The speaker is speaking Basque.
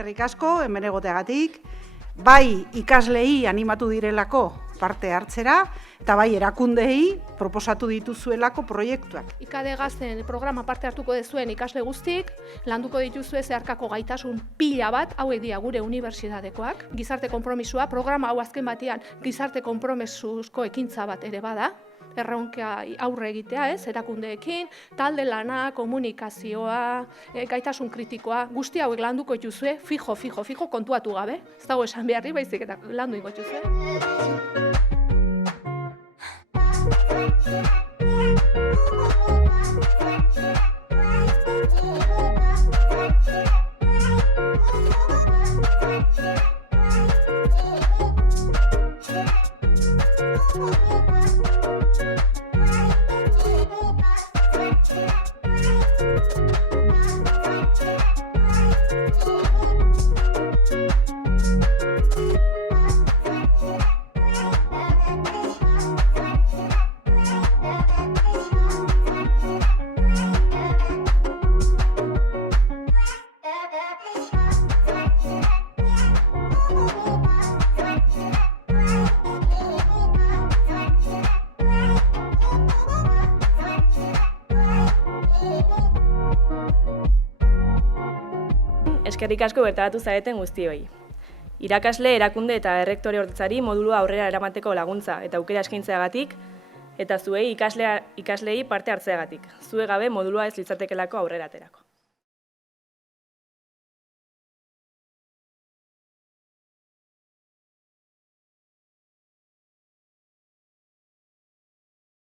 Eskerrik asko, hemen egoteagatik, bai ikaslei animatu direlako parte hartzera, eta bai erakundeei proposatu dituzuelako proiektuak. IKD Gazten programa parte hartuko dezuen ikasle guztik, landuko dituzue zeharkako gaitasun pila bat, hauek dira gure unibertsitatekoak, gizarte konpromisua, programa hau azken batean gizarte konpromisuzko ekintza bat ere bada, erronka aurre egitea, erakundeekin, talde lana, komunikazioa, gaitasun kritikoa, guzti hauek landuko dituzue, fijo, kontuatu gabe. Ez dago esan beharri, baizik eta landu ingo dituzue. Eskerrik asko bertaratu zareten guztioi. Irakasle, erakunde eta errektore ordetzari modulua aurrera eramateko laguntza eta aukera eskaintzeagatik eta zuei ikasleei parte hartzeagatik. Zue gabe modulua ez litzatekelako aurrera aterako.